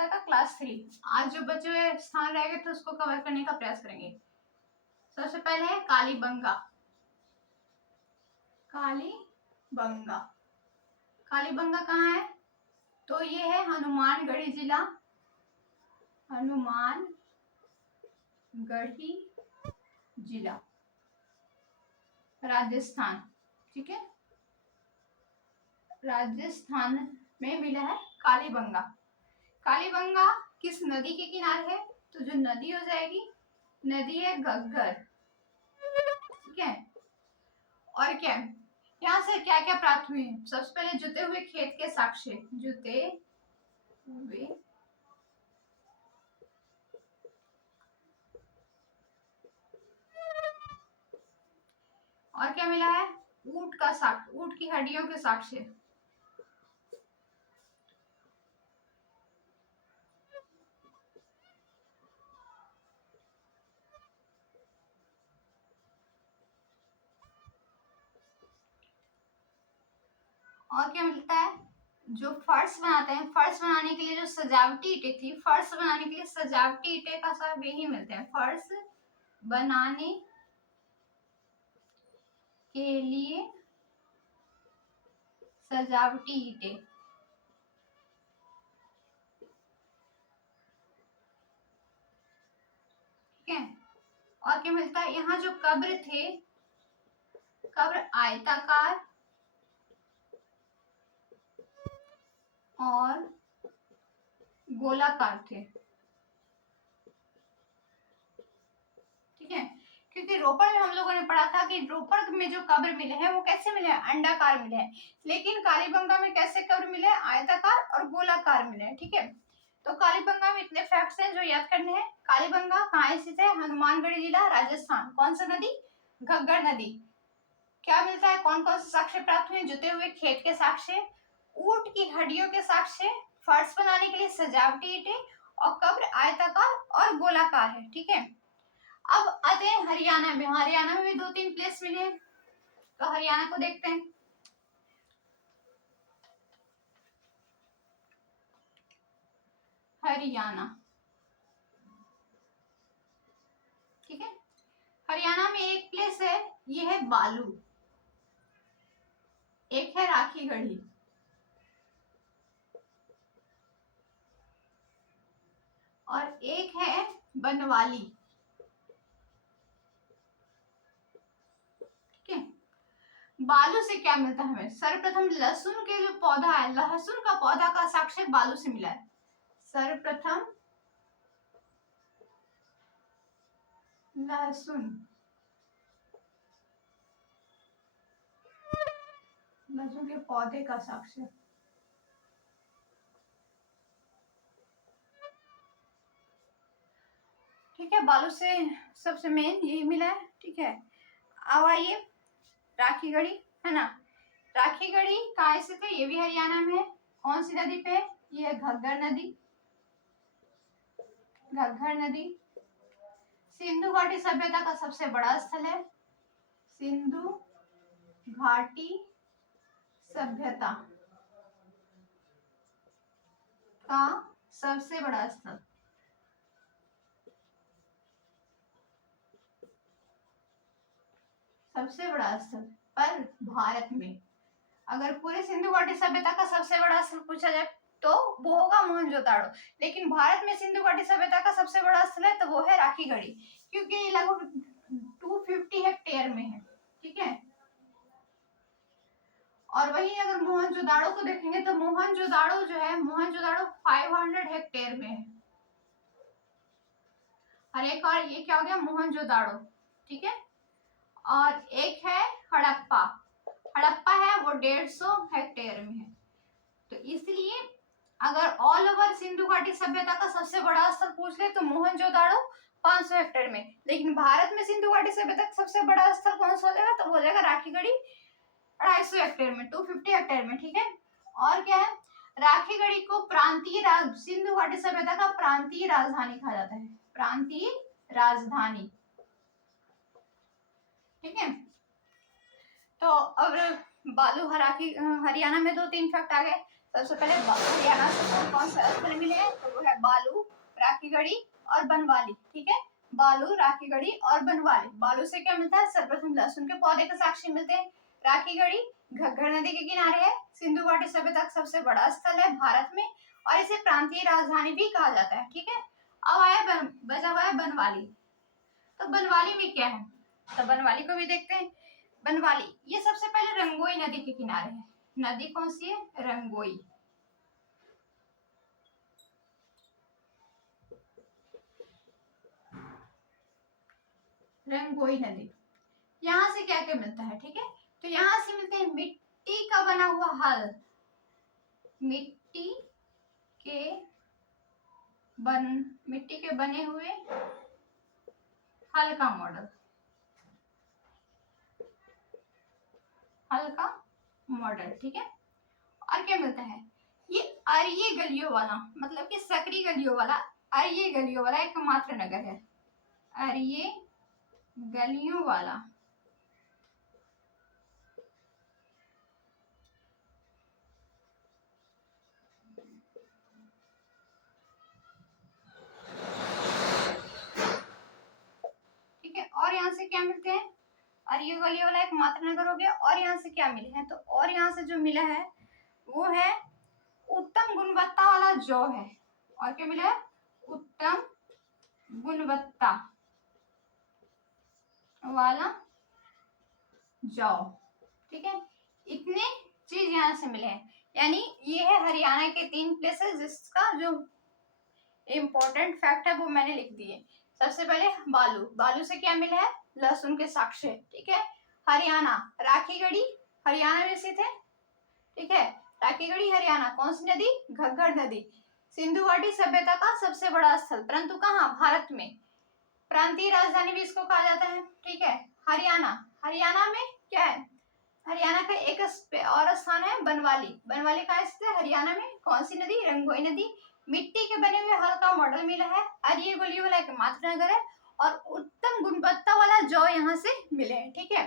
सभ्यता का क्लास 3। आज जो बचे हुए स्थान रह गए थे उसको कवर करने का प्रयास करेंगे। सबसे पहले है कालीबंगा। कालीबंगा, कालीबंगा कहाँ है? तो ये है हनुमानगढ़ी जिला, हनुमानगढ़ी जिला, राजस्थान। ठीक है, राजस्थान में मिला है कालीबंगा। कालीबंगा किस नदी के किनारे है? तो जो नदी हो जाएगी, नदी है घग्गर। ठीक है, और क्या यहाँ से क्या क्या प्राप्त हुए? सबसे पहले जुते हुए खेत के साक्ष्य, जुते हुए और क्या मिला है? ऊंट का साक्ष्य, ऊंट की हड्डियों के साक्ष्य। और क्या मिलता है? जो फर्श बनाते हैं, फर्श बनाने के लिए जो सजावटी ईंटें थी, फर्श बनाने के लिए सजावटी ईंटें का सब यही मिलते हैं। फर्श बनाने के लिए सजावटी ईंटें। ठीक है, और क्या मिलता है? यहाँ जो कब्र थे, कब्र आयताकार और गोलाकार थे। ठीक है, क्योंकि रोपड़ में हम लोगों ने पढ़ा था कि रोपड़ में जो कब्र मिले हैं वो कैसे मिले हैं? अंडाकार मिले हैं। लेकिन कालीबंगा में कैसे कब्र मिले हैं? आयताकार और गोलाकार मिले हैं। ठीक है, तो कालीबंगा में इतने फैक्ट्स हैं जो याद करने हैं। कालीबंगा कहाँ स्थित है? हनुमानगढ़ी जिला, राजस्थान। कौन सा नदी? घग्गर नदी। क्या मिलता है? कौन कौन से साक्ष्य प्राप्त हुए? जुते हुए खेत के साक्ष्य, ऊंट की हड्डियों के साक्ष्य, फर्श बनाने के लिए सजावटी ईंटें, और कब्र आयताकार और गोलाकार है। ठीक है, अब आते हैं हरियाणा में। हरियाणा में भी 2-3 प्लेस मिले हैं, तो हरियाणा को देखते हैं। हरियाणा, ठीक है, हरियाणा में एक प्लेस है, ये है बालू, एक है राखीगढ़ी, और एक है बनवाली। ठीक है, बालू से क्या मिलता है हमें? सर्वप्रथम लहसुन के जो पौधा है, लहसुन का पौधा का साक्ष्य बालू से मिला है। सर्वप्रथम लहसुन, लहसुन के पौधे का साक्ष्य। ठीक है, बालू से सबसे मेन यही मिला है। ठीक है, अब आइए राखीगढ़ी, है ना। राखीगढ़ी कहाँ स्थित है? ये भी हरियाणा में है। कौन सी नदी पे? ये है घग्गर नदी, घग्गर नदी। सिंधु घाटी सभ्यता का सबसे बड़ा स्थल है, सिंधु घाटी सभ्यता का सबसे बड़ा स्थल। सबसे बड़ा स्थल पर भारत में, अगर पूरे सिंधु घाटी सभ्यता का सबसे बड़ा स्थल पूछा जाए तो वो होगा मोहनजोदाड़ो। लेकिन भारत में सिंधु घाटी सभ्यता का सबसे बड़ा स्थल है तो वो है राखीगढ़ी, क्योंकि ये लगभग 250 हेक्टेयर में है। ठीक है, और वही अगर मोहनजोदाड़ो को देखेंगे तो मोहनजोदाड़ो जो है, मोहनजोदाड़ो 500 हेक्टेयर में है। और एक और ये क्या हो गया? मोहनजोदाड़ो। ठीक है, और एक है हड़प्पा। हड़प्पा है वो 150 हेक्टेयर में है। तो इसलिए अगर ऑल ओवर सिंधु घाटी सभ्यता का सबसे बड़ा स्थल पूछ ले तो मोहनजोदाड़ो 500 हेक्टेयर में। लेकिन भारत में सिंधु घाटी सभ्यता का सबसे बड़ा स्थल कौन सा हो जाएगा? तो हो जाएगा राखीगढ़ी, 250 हेक्टेयर में, 250 हेक्टेयर में। ठीक है, और क्या है? राखीगढ़ी को प्रांतीय सिंधु घाटी सभ्यता का प्रांतीय राजधानी कहा जाता है, प्रांतीय राजधानी। ठीक है, तो अब बालू हराकी हरियाणा में 2-3 फैक्ट आ गए। सबसे पहले हरियाणा से कौन कौन से स्थल मिले हैं, तो वो है बालू, राखीगढ़ी और बनवाली। ठीक है, बालू, राखीगढ़ी और बनवाली। बालू से क्या मिलता है, सर्वप्रथम लहसुन के पौधे के साक्ष्य मिलते हैं। राखीगढ़ी घग्गर नदी के किनारे है, सिंधु घाटी सभ्यता का सबसे बड़ा स्थल है भारत में, और इसे प्रांतीय राजधानी भी कहा जाता है। ठीक है, अब आया बचा हुआ है बनवाली। तो बनवाली में क्या है, तो बनवाली को भी देखते हैं। बनवाली ये सबसे पहले रंगोई नदी के किनारे है। नदी कौन सी है, रंगोई। रंगोई नदी, यहाँ से क्या क्या मिलता है, ठीक है, तो यहाँ से मिलते हैं मिट्टी का बना हुआ हल, मिट्टी के मिट्टी के बने हुए हल का मॉडल, हल का मॉडल। ठीक है, और क्या मिलता है, ये अरिये गलियों वाला, मतलब कि सकरी गलियों वाला, अरिये गलियों वाला एकमात्र नगर है, अरिये गलियों वाला। ठीक है, और यहाँ से क्या मिलते हैं, अरिये गलियों वाला एकमात्र नगर हो गया। और यहाँ से क्या मिले हैं, तो और यहाँ से जो मिला है वो है उत्तम गुणवत्ता वाला जौ है। और क्या मिला है, उत्तम गुणवत्ता वाला जौ। ठीक है, इतने चीज यहाँ से मिले हैं, यानी ये है हरियाणा के 3 प्लेसेस जिसका जो इम्पोर्टेंट फैक्ट है वो मैंने लिख दिए। सबसे पहले बालू, बालू से क्या मिला है, लहसुन के साक्ष्य। ठीक है, हरियाणा, राखीगढ़ी हरियाणा में स्थित है। ठीक है, राखीगढ़ी हरियाणा, कौन सी नदी, घग्गर नदी। सिंधु घाटी सभ्यता का सबसे बड़ा स्थल, परंतु कहाँ, भारत में। प्रांतीय राजधानी भी इसको कहा जाता है। ठीक है, हरियाणा, हरियाणा में क्या है, हरियाणा का एक और स्थान है बनवाली। बनवाली कहाँ स्थित है, हरियाणा में। कौन सी नदी, रंगोई नदी। मिट्टी के बने हुए हल का मॉडल मिला है, अरिये गलियों वाला एकमात्र नगर है, और उत्तम गुणवत्ता वाला जौ यहाँ से मिले हैं। ठीक है,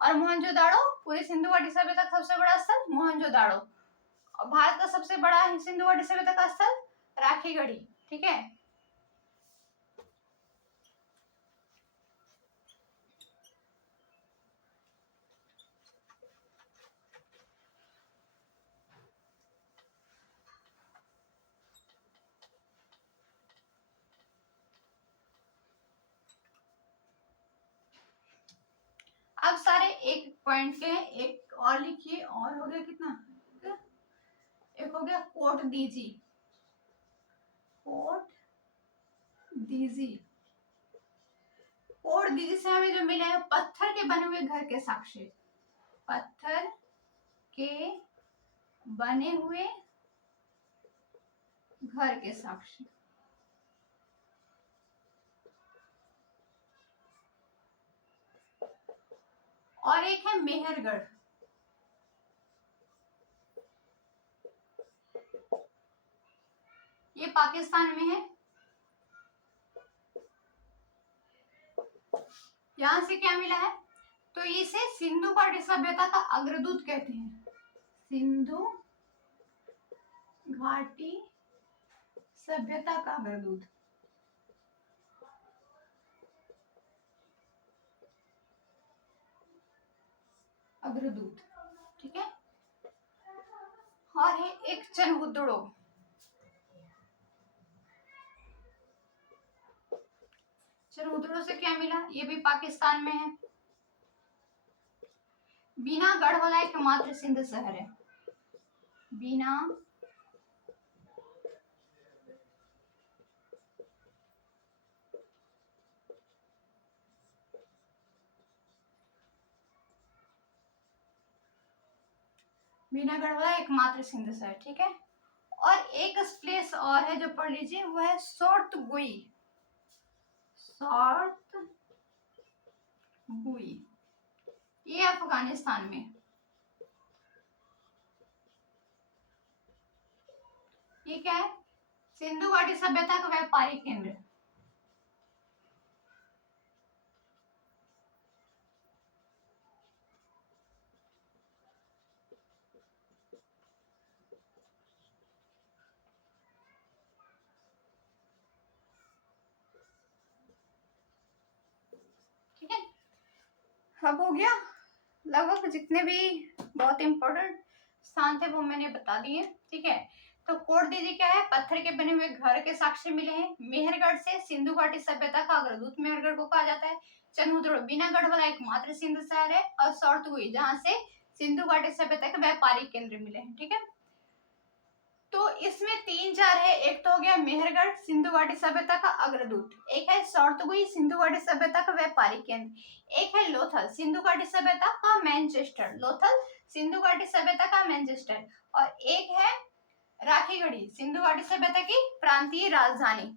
और मोहनजोदाड़ो, पूरे सिंधु घाटी सभ्यता का सबसे बड़ा स्थल मोहनजोदाड़ो, और भारत का सबसे बड़ा सिंधु घाटी सभ्यता का स्थल राखीगढ़ी। ठीक है, अब सारे एक पॉइंट के हैं, एक और लिखिए, और हो गया कितना, एक हो गया कोट दीजी, कोट दीजी। कोट दीजी से हमें जो मिला है, पत्थर के बने हुए घर के साक्ष्य, पत्थर के बने हुए घर के साक्ष्य। और एक है मेहरगढ़, ये पाकिस्तान में है। यहां से क्या मिला है, तो इसे सिंधु घाटी सभ्यता का अग्रदूत कहते हैं, सिंधु घाटी सभ्यता का अग्रदूत। अग्रदूत, ठीक है, और है एक चनहुदड़ो, चनहुदड़ो से क्या मिला, ये भी पाकिस्तान में है। बीना गढ़ वाला एकमात्र सिंध शहर है, बीना बीनागढ़ वाला एकमात्र सिंध शहर। ठीक है, और एक प्लेस और है जो पढ़ लीजिए, वो है सोर्तगुई, सोर्तगुई, ये अफगानिस्तान में। ये क्या है, सिंधु घाटी सभ्यता का व्यापारिक केंद्र। अब हो गया, लगभग जितने भी बहुत इंपॉर्टेंट स्थान थे वो मैंने बता दिए। ठीक है, तो कोट दीजिए क्या है, पत्थर के बने हुए घर के साक्ष्य मिले हैं। मेहरगढ़ से सिंधु घाटी सभ्यता का अग्रदूत मेहरगढ़ को कहा जाता है। चनहुदड़ो बीनागढ़ वाला एकमात्र सिंधु शहर है। और सौरतगुई जहाँ से सिंधु घाटी सभ्यता के व्यापारिक केंद्र मिले हैं। ठीक है, तो इसमें 3-4 है। एक तो हो गया मेहरगढ़ सिंधु घाटी सभ्यता का अग्रदूत, एक है सौरतगुई सिंधु घाटी सभ्यता का व्यापारिक केंद्र, एक है लोथल सिंधु घाटी सभ्यता का मैनचेस्टर, लोथल सिंधु घाटी सभ्यता का मैनचेस्टर, और एक है राखीगढ़ी सिंधु घाटी सभ्यता की प्रांतीय राजधानी।